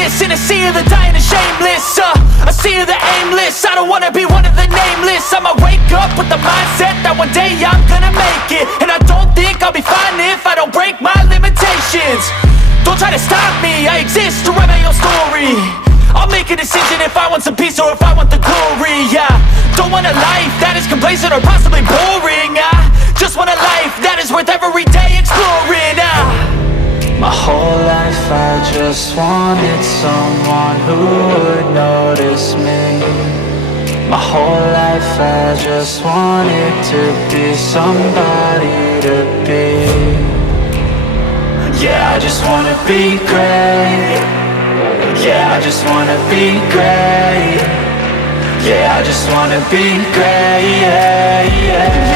this in a sea of the dying and shameless, a sea of the aimless. I don't wanna be one of the nameless. I'ma wake up with the mindset that one day I'm gonna make it. And I don't think I'll be fine if I don't break my limitations. Don't try to stop me, I exist to write my own story. I'll make a decision if I want some peace or if I want the glory. Yeah, don't want a life that is complacent or possibly boring. I just want a life that is worth every day exploring. My whole life I just wanted someone who would notice me. My whole life I just wanted to be somebody to be. Yeah, I just wanna be great. Yeah, I just wanna be great. Yeah, I just wanna be great. Yeah, yeah.